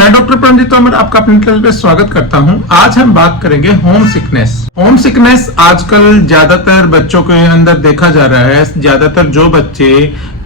मैं डॉक्टर परमजीत तोमर आपका अपने चैनल पे स्वागत करता हूं। आज हम बात करेंगे होम सिकनेस। होम सिकनेस आजकल ज्यादातर बच्चों के अंदर देखा जा रहा है। ज्यादातर जो बच्चे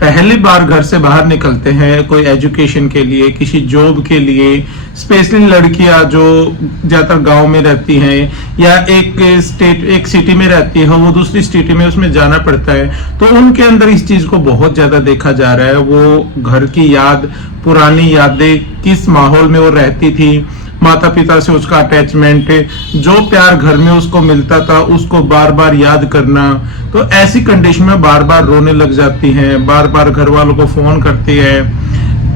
पहली बार घर से बाहर निकलते हैं कोई एजुकेशन के लिए, किसी जॉब के लिए, स्पेशली लड़कियां जो ज्यादातर गांव में रहती हैं या एक सिटी में रहती है, वो दूसरी सिटी में उसमें जाना पड़ता है, तो उनके अंदर इस चीज को बहुत ज्यादा देखा जा रहा है। वो घर की याद, पुरानी यादें, किस माहौल में वो रहती थी, माता पिता से उसका अटैचमेंट, जो प्यार घर में उसको मिलता था उसको बार बार याद करना, तो ऐसी कंडीशन में बार बार रोने लग जाती हैं, बार बार घर वालों को फोन करती है,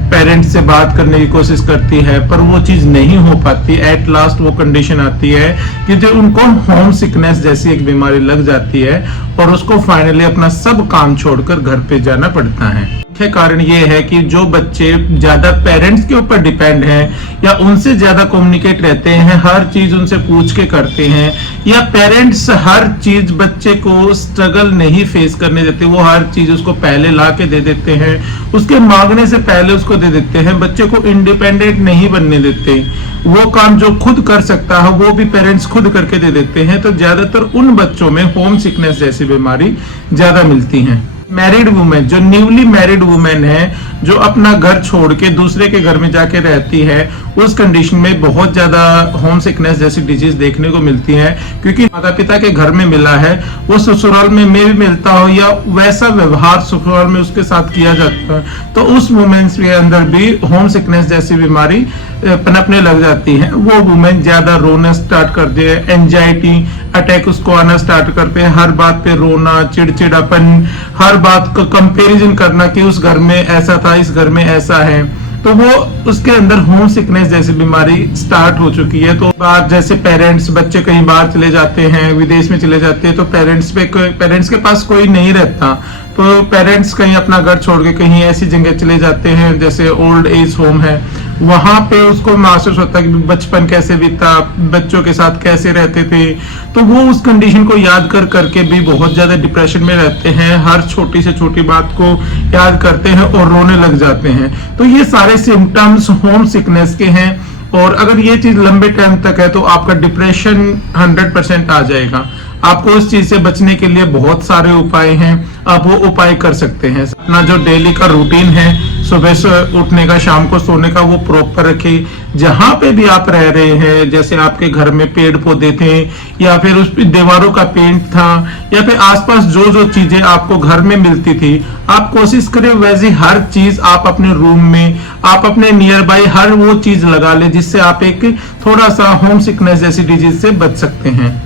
पेरेंट्स से बात करने की कोशिश करती है, पर वो चीज नहीं हो पाती। एट लास्ट वो कंडीशन आती है कि जो उनको होम सिकनेस जैसी एक बीमारी लग जाती है और उसको फाइनली अपना सब काम छोड़कर घर पे जाना पड़ता है। मुख्य कारण ये है कि जो बच्चे ज्यादा पेरेंट्स के ऊपर डिपेंड हैं या उनसे ज्यादा कम्युनिकेट रहते हैं, हर चीज उनसे पूछ के करते हैं, या पेरेंट्स हर चीज बच्चे को स्ट्रगल नहीं फेस करने देते, वो हर चीज उसको पहले ला के दे देते हैं, उसके मांगने से पहले उसको दे देते हैं, बच्चे को इंडिपेंडेंट नहीं बनने देते। वो काम जो खुद कर सकता है वो भी पेरेंट्स खुद करके दे देते हैं, तो ज्यादातर उन बच्चों में होम सिकनेस जैसी बीमारी ज्यादा मिलती है। मैरिड वुमेन, जो न्यूली मैरिड वुमेन है, जो अपना घर छोड़ के दूसरे के घर में जाके रहती है, उस कंडीशन में बहुत ज्यादा होम सिकनेस जैसी डिजीज देखने को मिलती है, क्योंकि माता पिता के घर में मिला है, वो ससुराल में भी मिलता हो या वैसा व्यवहार ससुराल में उसके साथ किया जाता है, तो उस वुमेन्स के अंदर भी होम सिकनेस जैसी बीमारी पनपने लग जाती है। वो वुमेन ज्यादा रोना स्टार्ट कर दे, एंजाइटी अटैक उसको आना स्टार्ट करते हैं, हर बात पे रोना, चिड़चिड़ापन, हर बात को कंपैरिजन करना कि उस घर में ऐसा था, इस घर में ऐसा है, तो वो उसके अंदर होम सिकनेस जैसी बीमारी स्टार्ट हो चुकी है। तो बात जैसे पेरेंट्स, बच्चे कहीं बाहर चले जाते हैं, विदेश में चले जाते हैं, तो पेरेंट्स के पास कोई नहीं रहता, तो पेरेंट्स कहीं अपना घर छोड़ के कहीं ऐसी जगह चले जाते हैं जैसे ओल्ड एज होम है, वहां पे उसको महसूस होता है कि बचपन कैसे बीता, बच्चों के साथ कैसे रहते थे, तो वो उस कंडीशन को याद कर करके भी बहुत ज्यादा डिप्रेशन में रहते हैं, हर छोटी से छोटी बात को याद करते हैं और रोने लग जाते हैं। तो ये सारे सिम्टम्स होम सिकनेस के हैं, और अगर ये चीज लंबे टाइम तक है तो आपका डिप्रेशन 100% आ जाएगा। आपको उस चीज से बचने के लिए बहुत सारे उपाय हैं, आप वो उपाय कर सकते हैं। अपना जो डेली का रूटीन है, सुबह से उठने का, शाम को सोने का, वो प्रॉपर रखें। जहां पे भी आप रह रहे हैं, जैसे आपके घर में पेड़ पौधे थे या फिर उस दीवारों का पेंट था या फिर आसपास जो जो चीजें आपको घर में मिलती थी, आप कोशिश करें वैसी हर चीज आप अपने रूम में, आप अपने नियर बाय हर वो चीज लगा ले जिससे आप एक थोड़ा सा होम सिकनेस जैसी डिजीज से बच सकते हैं।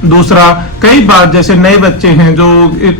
दूसरा, कई बार जैसे नए बच्चे हैं जो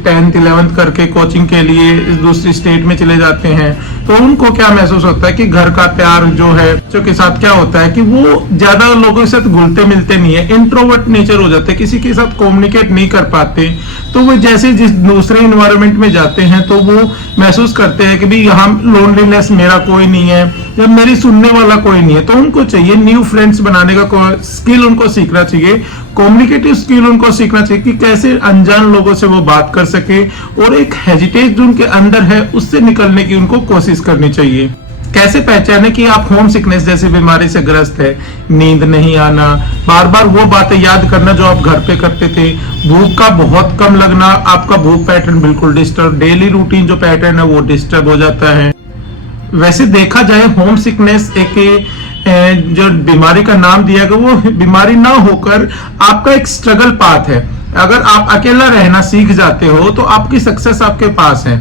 10th 11th करके कोचिंग के लिए दूसरी स्टेट में चले जाते हैं, तो उनको क्या महसूस होता है कि घर का प्यार जो है बच्चों के साथ क्या होता है कि वो ज्यादा लोगों के साथ घुलते मिलते नहीं है, इंट्रोवर्ट नेचर हो जाते हैं, किसी के साथ कम्युनिकेट नहीं कर पाते, तो वो जैसे जिस दूसरे इन्वायरमेंट में जाते हैं तो वो महसूस करते हैं कि भाई यहाँ लोनलीनेस, मेरा कोई नहीं है या मेरी सुनने वाला कोई नहीं है, तो उनको चाहिए न्यू फ्रेंड्स बनाने का स्किल उनको सीखना चाहिए, कम्युनिकेटिव स्किल उनको सीखना चाहिए कि कैसे अनजान लोगों से वो बात कर सके, और एक हेजिटेट जो उनके अंदर है उससे निकलने की उनको कोशिश करनी चाहिए। कैसे पहचाने कि आप होम सिकनेस जैसी बीमारी से ग्रस्त है? नींद नहीं आना, बार बार वो बातें याद करना जो आप घर पे करते थे, भूख का बहुत कम लगना, आपका भूख पैटर्न बिल्कुल डिस्टर्ब, डेली रूटीन जो पैटर्न है वो डिस्टर्ब हो जाता है। वैसे देखा जाए होम सिकनेस एक जो बीमारी का नाम दिया गया वो बीमारी ना होकर आपका एक स्ट्रगल पाथ है। अगर आप अकेला रहना सीख जाते हो तो आपकी सक्सेस आपके पास है।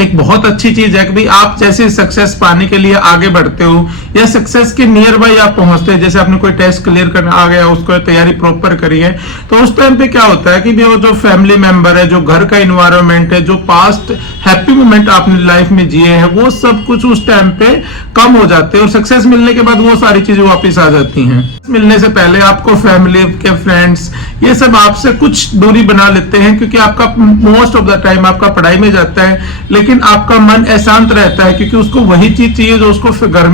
एक बहुत अच्छी चीज है कि भाई आप जैसे सक्सेस पाने के लिए आगे बढ़ते हो या सक्सेस के नियर बाई आप पहुंचते हैं, जैसे आपने कोई टेस्ट क्लियर करना आ गया, उसको तैयारी प्रॉपर करी है, तो उस टाइम पे क्या होता है कि जो फैमिली मेंबर है, जो घर का इन्वायरमेंट है, जो पास्ट हैप्पी मोमेंट आपने लाइफ में जिए हैं, वो सब कुछ उस टाइम पे कम हो जाते हैं, और सक्सेस मिलने के बाद वो सारी चीजें वापस आ जाती हैं। मिलने से पहले आपको फैमिली के फ्रेंड्स ये सब आपसे कुछ दूरी बना लेते हैं, क्योंकि आपका मोस्ट ऑफ द टाइम आपका पढ़ाई में जाता है, लेकिन आपका मन अशांत रहता है क्योंकि उसको वही चीज चाहिए जो उसको घर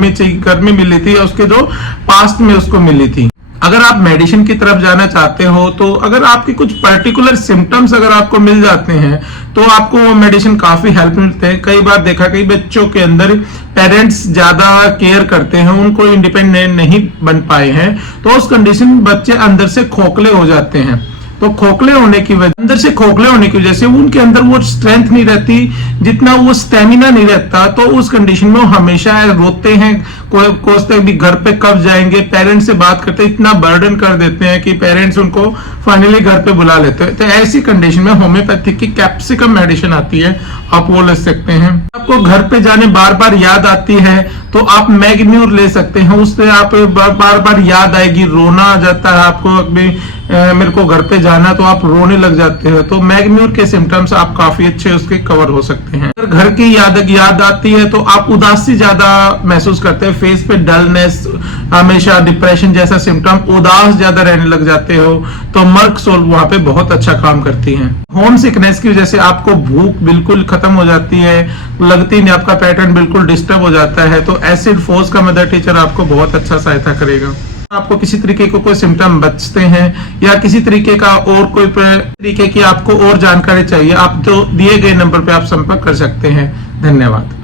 में मिली थी या उसके जो पास्ट में उसको मिली थी। अगर आप मेडिसिन की तरफ जाना चाहते हो तो अगर आपके कुछ पर्टिकुलर सिम्टम्स अगर आपको मिल जाते हैं तो आपको वो मेडिसिन काफी हेल्प मिलते हैं। कई बार देखा कई बच्चों के अंदर पेरेंट्स ज्यादा केयर करते हैं, उनको इंडिपेंडेंट नहीं बन पाए हैं, तो उस कंडीशन में बच्चे अंदर से खोखले हो जाते हैं। तो खोखले होने की वजह अंदर से खोखले होने की वजह से उनके अंदर वो स्ट्रेंथ नहीं रहती, जितना वो स्टेमिना नहीं रहता, तो उस कंडीशन में वो हमेशा रोते हैं, कोसते भी घर पे कब जाएंगे, पेरेंट्स से बात करते इतना बर्डन कर देते हैं कि पेरेंट्स उनको फाइनली घर पे बुला लेते हैं। तो ऐसी कंडीशन में होम्योपैथिक की कैप्सिकम मेडिसिन आती है, आप वो ले सकते हैं। आपको घर पे जाने बार बार याद आती है तो आप मैग्न्यूर ले सकते हैं, उससे आप बार बार याद आएगी, रोना आ जाता है आपको, अभी मेरे को घर पे जाना, तो आप रोने लग जाते हैं, तो मैग्न्यूर के सिम्टम्स आप काफी अच्छे उसके कवर हो सकते हैं। अगर घर की याद आती है तो आप उदासी ज्यादा महसूस करते हैं, फेस पे डलनेस, हमेशा डिप्रेशन जैसा सिम्टम, उदास ज्यादा रहने लग जाते हो, तो मर्क सोल्व वहां पे बहुत अच्छा काम करती है। होम सिकनेस की वजह से आपको भूख बिल्कुल खत्म हो जाती है, लगती नहीं, आपका पैटर्न बिल्कुल डिस्टर्ब हो जाता है, तो एसिड फोर्स का मदर टीचर आपको बहुत अच्छा सहायता करेगा। आपको किसी तरीके को कोई सिम्टम बचते हैं या किसी तरीके का और कोई तरीके की आपको और जानकारी चाहिए, आप तो दिए गए नंबर पे आप संपर्क कर सकते हैं। धन्यवाद।